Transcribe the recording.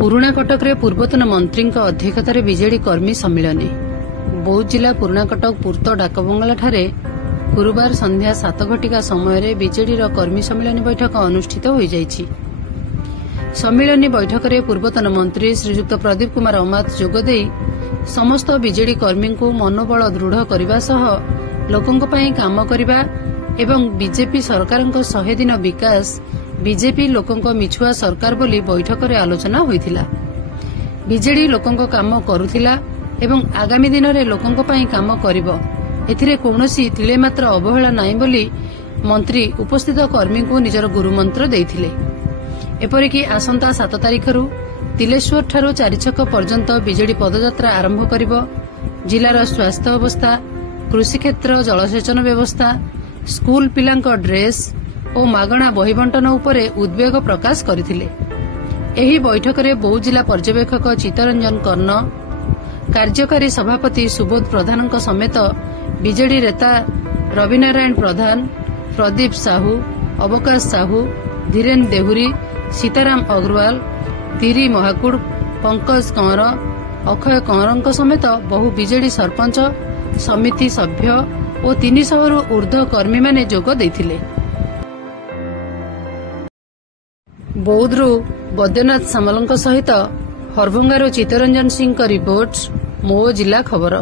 पुराणा कटक पूर्वतन मंत्री अध्यक्षतार बीजेडी कर्मी सम्मिलन बौद्ध जिला पुराणा कटक पूर्त डाकबंगला गुरुवार संध्या 7 घटिका समय बीजेडी कर्मी सम्मिलन बैठक अनुष्ठित हो जाइछि। सम्मिलन बैठक में पूर्वतन मंत्री श्रीजुक्त प्रदीप कुमार अमात जोगदे समस्त बीजेडी कर्मी को मनोबल दृढ़ करने सह लोकों काम करने एवं बीजेपी सरकार 100 दिन विकास बीजेपी लोकों मिछुआ सरकार बोली बैठक में आलोचना होइथिला। बीजेडी लोकों काम करुथिला एवं आगामी दिन में लोकों काम करिबो एथिरे कौनसी तिले मात्र अवहेला नाही बोली मंत्री उपस्थित कर्मी को निजर गुरुमंत्र देइथिले। एपरिकी आसंता 7 तारिखरू तिलेश्वर ठारू चारिछक पर्यंत बीजेडी पदयात्रा आरंभ करिबो। जिलार स्वास्थ्य अवस्था, कृषि क्षेत्र, जलसेचन व्यवस्था, स्कूल पिलांक ड्रेस और मागणा बही बंटन उपरे उद्वेग प्रकाश करथिले। एही बैठक में बौद्ध जिला पर्यवेक्षक चित्तरंजन कर्ण, कार्यकारी सभापति सुबोध प्रधान समेत बीजेडी नेता रविनारायण प्रधान, प्रदीप साहू, अवकाश साहू, धीरेन देहुरी, सीताराम अग्रवाल, तिरी महाकुड़, पंकज कंवर, अक्षय कंवर समेत बहु बीजेडी सरपंच, समिति सभ्य और 300 रु ऊर्ध्व कर्मी माने जोग देथिले। बौद्धरू बैद्यनाथ सामल सहित हरभंगारू चित्तरंजन सिंह रिपोर्ट, मो जिला खबर।